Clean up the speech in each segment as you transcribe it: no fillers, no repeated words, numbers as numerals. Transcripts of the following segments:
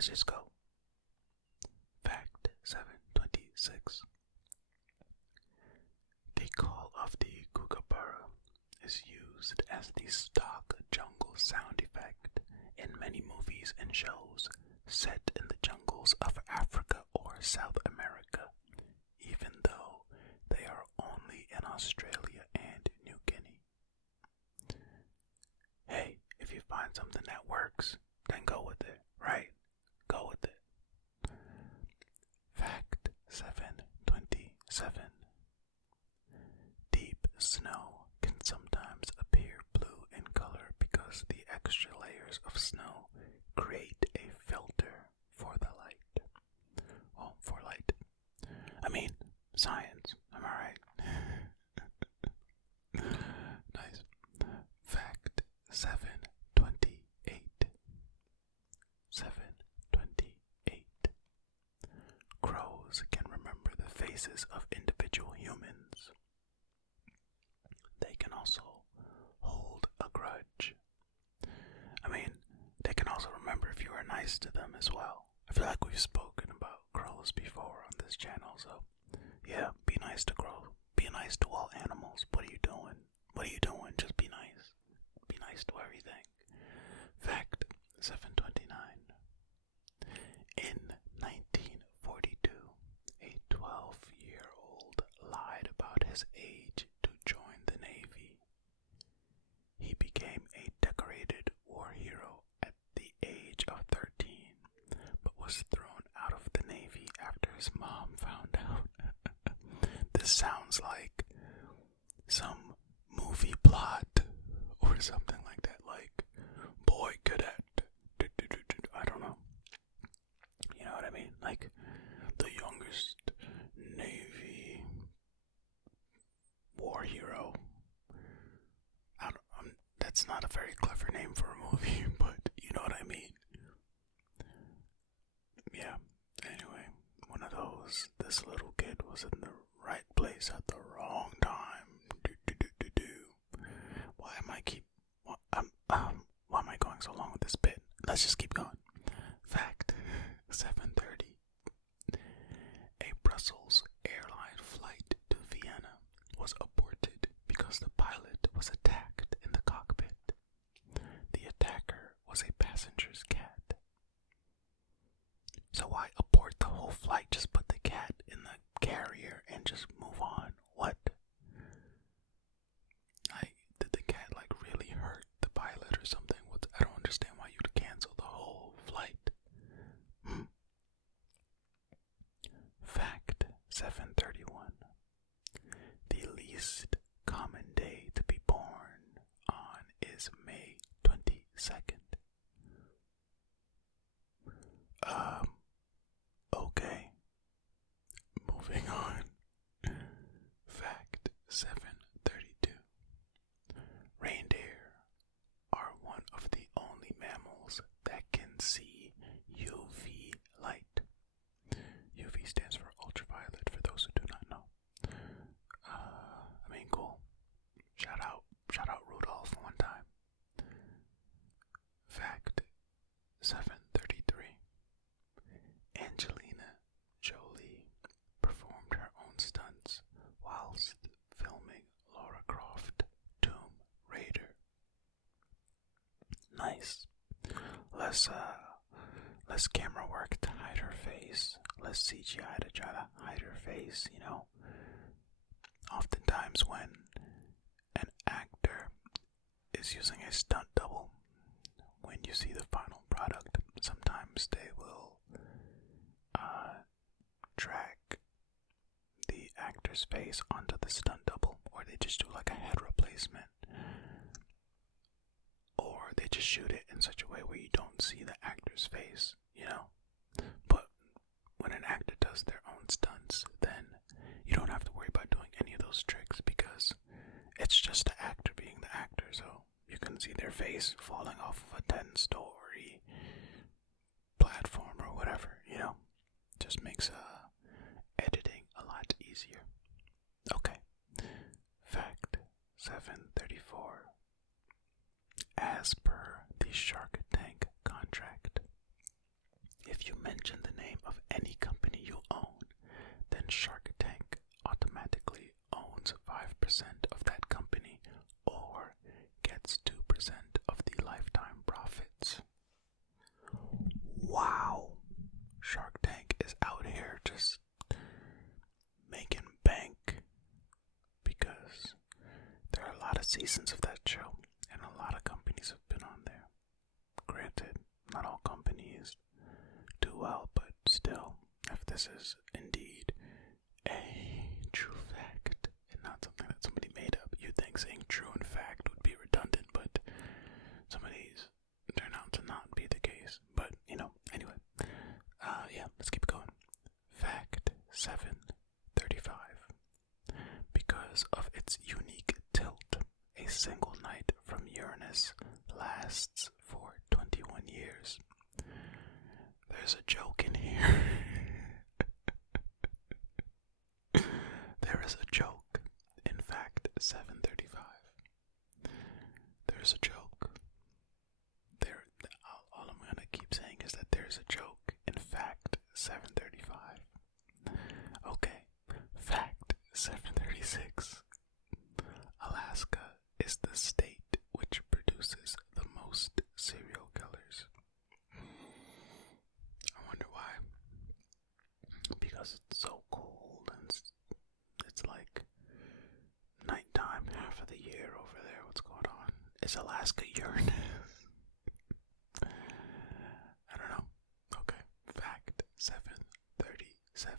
let's just go. Fact 726. The call of the kookaburra is used as the stock jungle sound effect in many movies and shows set in the jungles of Africa or South America, even though they are only in Australia and New Guinea. Hey, if you find something that works, then go with it, right? Go with it. Fact 727. Deep snow can sometimes appear blue in color because the extra layers of snow create a filter for the light. Well, for light. I mean, science. Am I right? Nice. Fact 728. 728. Crows can remember the faces of individual humans. They can also hold a grudge. I mean, they can also remember if you are nice to them as well. I feel like we've spoken about crows before on this channel, so yeah, be nice to crows. Be nice to all animals. What are you doing? What are you doing? Just be nice. Be nice to everything. Fact 729. In 1942, a 12-year-old lied about his age to join the Navy. He became a decorated war hero at the age of 13, but was thrown out of the Navy after his mom found out. This sounds like some movie plot or something like that, like boy cadet. I don't know. You know what I mean? Like the youngest Navy war hero. That's not a very clever name for a movie, but you know what I mean. Yeah. Anyway, one of those. This little kid was in the right place at the wrong time. Why am I going so long with this bit? Let's just keep going. Fact 730. A Brussels airline flight to Vienna was aborted because the pilot was attacked in the cockpit. The attacker was a passenger's cat. So why abort the whole flight? Just put the cat in the carrier and just move on. What? Did the cat really hurt the pilot or something? I don't understand why you'd cancel the whole flight. Fact 731. The least common day to be born on is May 22nd. Okay. Moving on. Fact 732. Reindeer are one of the only mammals that can see UV light. UV stands for ultraviolet, for those who do not know. Cool. Shout out Rudolph one time. Fact 733. Angelina Jolie performed her own stunts whilst filming Lara Croft Tomb Raider. Nice. Less camera work to hide her face. Less CGI to try to hide her face, you know. Oftentimes when an actor is using a stunt double, when you see the final product, sometimes they will drag the actor's face onto the stunt double, or they just do like a head replacement, or they just shoot it in such a way where you don't see the actor's face, you know. But when an actor does their own stunts, then you don't have to worry about doing any of those tricks because it's just the actor being the actor, so you can see their face falling off of a 10-story platform or whatever, you know. Just makes editing a lot easier. Okay. Fact 734. As per the Shark Tank contract, if seasons of that show, and a lot of companies have been on there. Granted, not all companies do well, but still, if this is indeed a true fact and not something that somebody made up, you'd think saying true in fact would be redundant, but some of these turn out to not be the case. But, anyway, yeah, let's keep going. Fact 735. Because of its unique tilt, a single night from Uranus lasts for 21 years. There's a joke in here. There is a joke in fact 735. There's a joke. All I'm gonna keep saying is that there's a joke in fact 735. Okay, fact 736. Alaska is the state which produces the most serial killers. I wonder why. Because it's so cold and it's like nighttime half of the year over there. What's going on? Is Alaska Uranus? I don't know. Okay. Fact 737.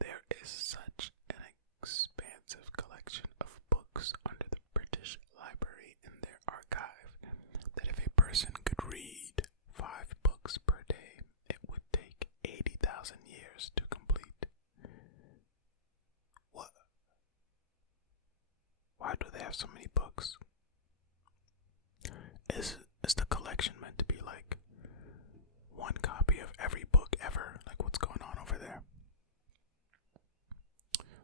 There is such an expansive collection of books under the British Library in their archive that if a person could read 5 books per day, it would take 80,000 years to complete. What? Why do they have so many books? Is the collection meant to be like one copy of every book ever? Like, what's going on over there?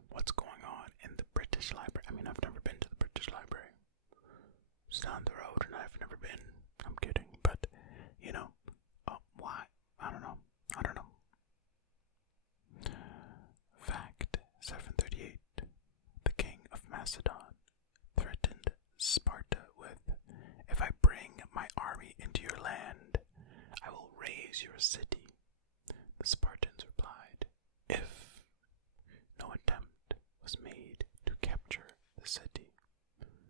What's going on in the British Library? I mean, I've never been to the British Library. It's down the road and I've never been. I'm kidding. But, why? I don't know. Fact 738. The king of Macedon threatened Sparta with, "If I bring my army into your land, I will raise your city." The Spartans replied, "If." No attempt was made to capture the city.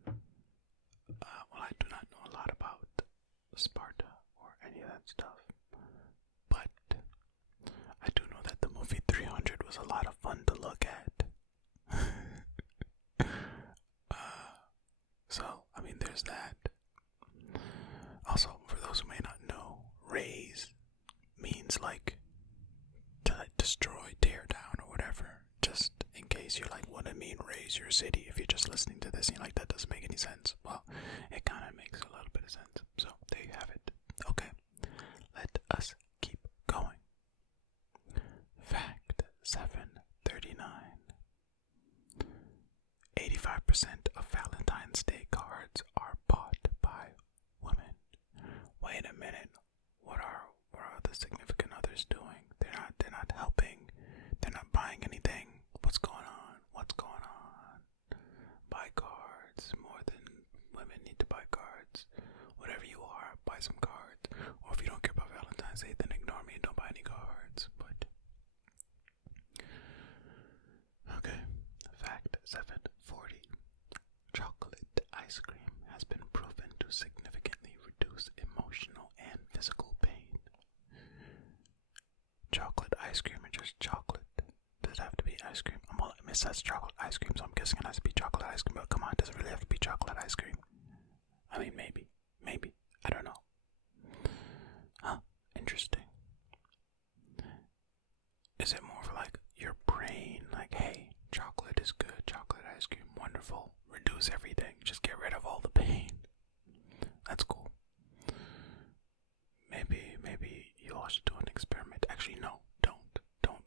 Well, I do not know a lot about Sparta or any of that stuff, but I do know that the movie 300 was a lot of fun to look at. So, I mean, there's that. Also, for those who may not know, raise means like to destroy, tear down, or whatever. Just in case you're like, what do I mean raise your city? If you're just listening to this and you're like, that doesn't make any sense. Well, it kind of makes a little bit of sense. So there you have it. Okay, let us keep going. Fact 739. 85% of Valentine's Day cards are bought by women. Wait a minute. What are the significant others doing? They're not helping. They're not buying anything. What's going on? Buy cards. More than women need to buy cards. Whatever you are, buy some cards. Or if you don't care about Valentine's Day, then ignore me and don't buy any cards. But okay. Fact 740. Chocolate ice cream has been proven to significantly reduce emotional and physical pain. Chocolate ice cream or just chocolate? Does it have to be ice cream? Well, it says chocolate ice cream, so I'm guessing it has to be chocolate ice cream. But come on, does it really have to be chocolate ice cream? I mean, maybe. I don't know. Huh, interesting. Is it more for like your brain? Like, hey, chocolate is good, chocolate ice cream, wonderful. Reduce everything, just get rid of all the pain. That's cool. Maybe you all should do an experiment. Actually, no, don't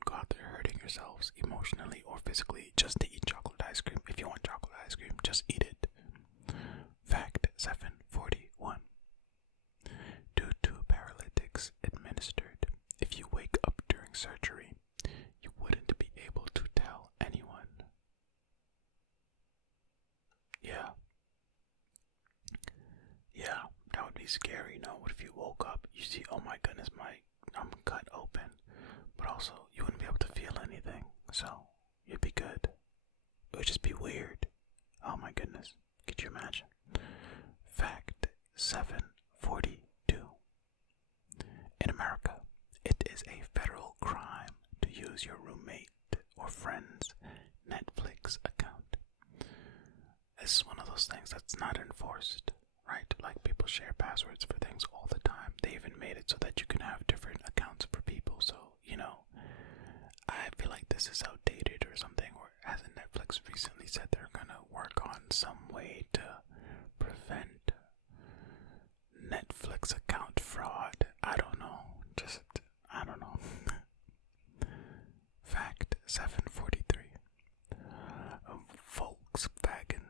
go out there hurting yourselves emotionally or physically just to eat chocolate ice cream. If you want chocolate ice cream, just eat it. Fact 741. Due to paralytics administered, if you wake up during surgery, you wouldn't be able to tell anyone. Yeah, that would be scary. No, what if you woke up, you see, oh my goodness, I'm cut open, but also you wouldn't be able to feel anything, so you'd be good. It would just be weird. Oh my my goodness. Could you imagine? Fact 742. In America, it is a federal crime to use your roommate or friend's Netflix account. It's one of those things that's not enforced, right? Like people share passwords for things all the time. They even made it so that you can have different accounts for people. So, I feel like this is outdated or something. Or hasn't Netflix recently said they're gonna work on some way to prevent Netflix account fraud? I don't know. I don't know. Fact 743. Volkswagen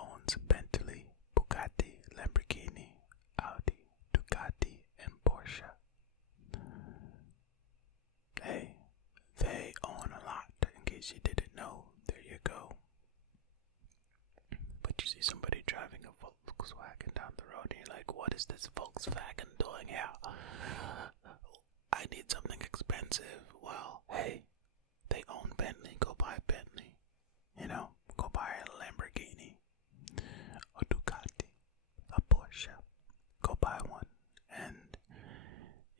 owns Bentley, Bugatti, Lamborghini, Audi, Ducati, and Porsche. Hey, they own a lot, in case you didn't know. There you go. But you see somebody driving a Volkswagen down the road and you're like, what is this Volkswagen doing here? I need something expensive. Well, hey, they own Bentley. Go buy a Bentley. Go buy a Lamborghini, a Ducati, a Porsche. Go buy one, and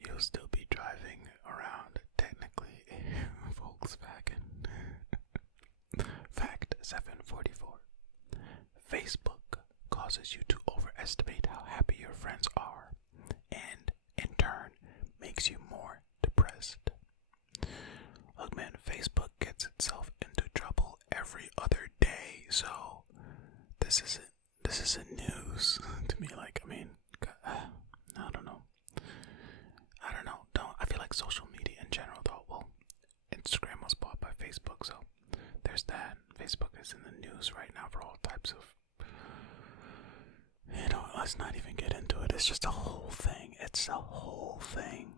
you'll still be driving around technically a Volkswagen. Fact 744. Facebook causes you to overestimate how happy your friends are, and in turn makes you more depressed. Look, man, Facebook gets itself into trouble every other day, so this isn't news to me. I don't know. I feel like social media in general, though. Well, Instagram was bought by Facebook, so there's that. Facebook is in the news right now for all types of. Let's not even get into it. It's just a whole thing. It's a whole thing.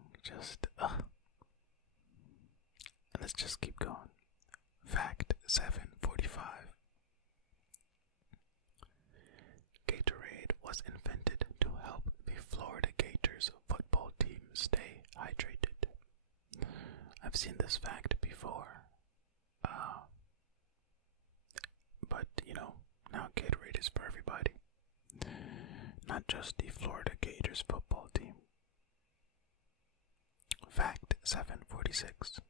Let's just keep going. Fact 745. Gatorade was invented to help the Florida Gators football team stay hydrated. I've seen this fact before. But, now Gatorade is for everybody. Not just the Florida Gators football team. Fact 746.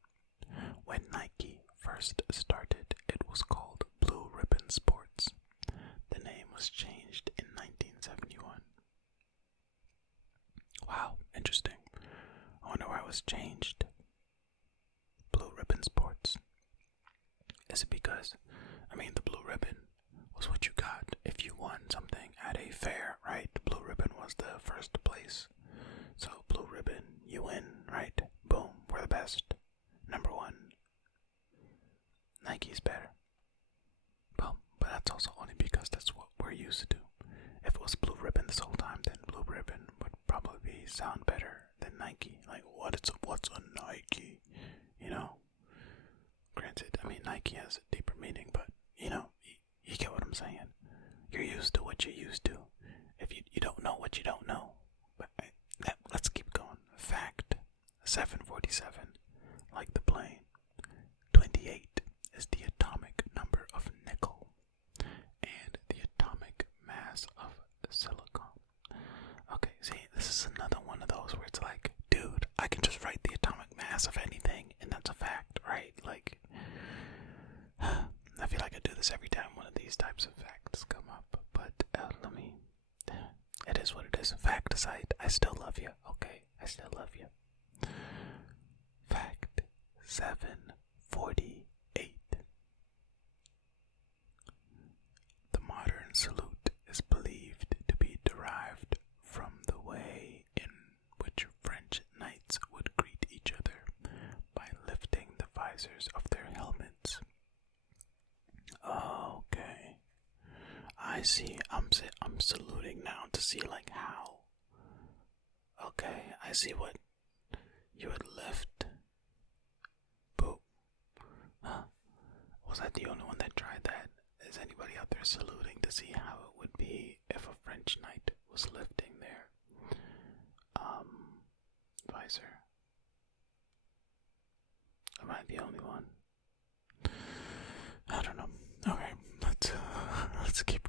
When Nike first started, it was called Blue Ribbon Sports. The name was changed in 1971. Wow, interesting. I wonder why it was changed. Blue Ribbon Sports. Is it because, the blue ribbon was what you got if you won something at a fair, right? Blue ribbon was the first place. So blue ribbon, you win, right? Boom, we're the best. Number one. Nike's better. Well, but that's also only because that's what we're used to. If it was blue ribbon this whole time, then blue ribbon would probably sound better than Nike. Like, what's a Nike? Granted, Nike has a deeper meaning, but, you get what I'm saying. You're used to what you're used to. If you don't know what you don't know. But let's keep going. Fact 747. Like the plane, 28 is the atomic number of nickel and the atomic mass of silicon. Okay, see, this is another one of those where it's like, dude, I can just write the atomic mass of anything and that's a fact, right? Like, I feel like I do this every time one of these types of facts come up, but it is what it is. Fact aside, I still love you, okay? I still love you. Fact 748. The modern salute is believed to be derived from the way in which French knights would greet each other by lifting the visors of their helmets. Okay. I see. I'm saluting now to see like how. Okay, I see what you would lift. Boop. Huh. Was I the only one that tried that? Is anybody out there saluting to see how it would be if a French knight was lifting their visor? Am I the only one? I don't know. Okay, let's keep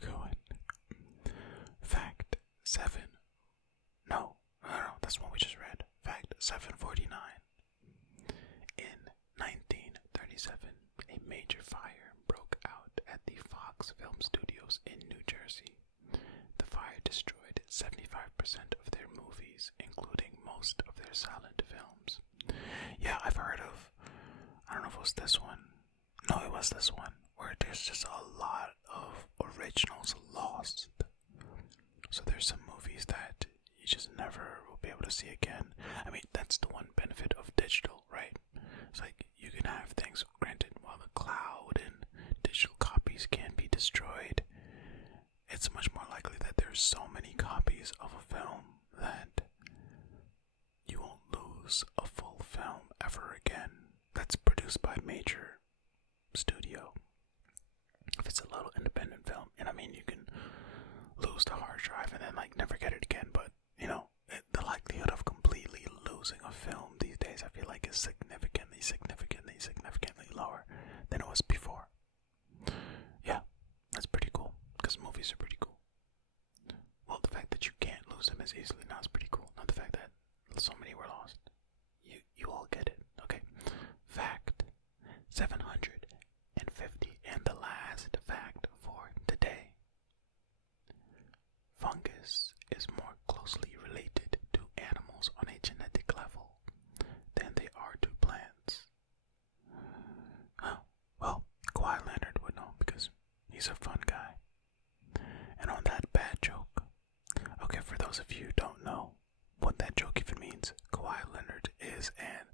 7:49. In 1937, a major fire broke out at the Fox Film Studios in New Jersey. The fire destroyed 75% of their movies, including most of their silent films. Yeah, I've heard of, I don't know if it was this one. No, it was this one, where there's just a lot of originals lost. So there's some movies that you just never will be able to see again. I mean, that's the one benefit of digital, right? It's like you can have things, granted, while the cloud and digital copies can be destroyed, it's much more likely that there's so many copies of a film that you won't lose a full film ever again that's produced by a major studio. If it's a little independent film, and I mean, you can lose the hard drive and then like never get it again, but you know, the likelihood of completely losing a film these days, I feel like, is significantly lower than it was before. Yeah, that's pretty cool, because movies are pretty cool. Well, the fact that you can't lose them as easily now is pretty cool, not the fact that so many were lost. You all get it, okay? Fact 750, and the last fact for today. Fungus is more closely related to animals on a genetic level than they are to plants. Oh, well, Kawhi Leonard would know because he's a fun guy. And on that bad joke, okay, for those of you who don't know what that joke even means, Kawhi Leonard is an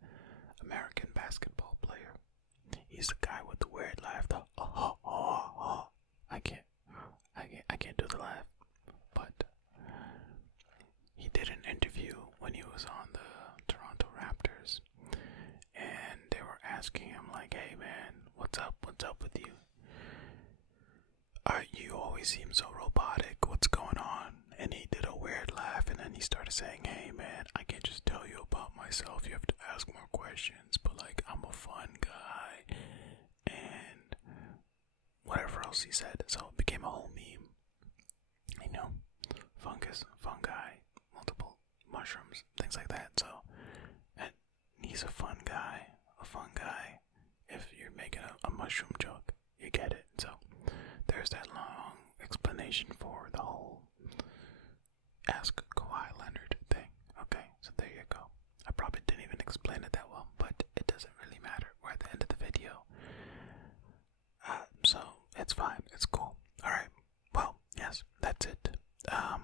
American basketball player. He's the guy with the weird laugh, the I can't do the laugh, but he did an interview when he was on the Toronto Raptors, and they were asking him like, "Hey man, what's up with you? You always seem so robotic. What's going on?" And he did a weird laugh, and then he started saying, "Hey man, I can't just tell you about myself. You have to ask more questions. But like, I'm a fun guy," and whatever else he said. So it became a whole meme. You know, fungus, fungi, multiple mushrooms, things like that. So, and he's a fun guy. If you're making a mushroom joke, you get it. So there's that long explanation for the whole Ask Kawhi Leonard thing. Okay, so there you go. I probably didn't even explain it that well, but it doesn't really matter. We're at the end of the video. So it's fine. It's cool. Alright. Well, yes, that's it. I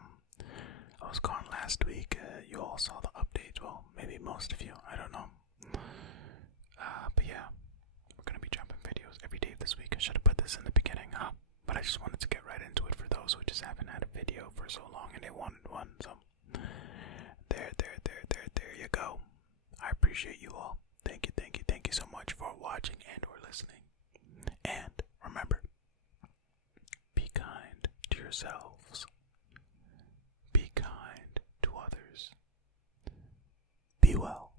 was gone last week. You all saw the updates. Well, maybe most of you. I don't know. But yeah, we're going to be dropping videos every day this week. I should have put this in the beginning, huh? But I just wanted to get right into it for those who just haven't had a video for so long and they wanted one. So there you go. I appreciate you all. Thank you so much for watching and or listening. And remember, be kind to yourselves. Be kind to others. Be well.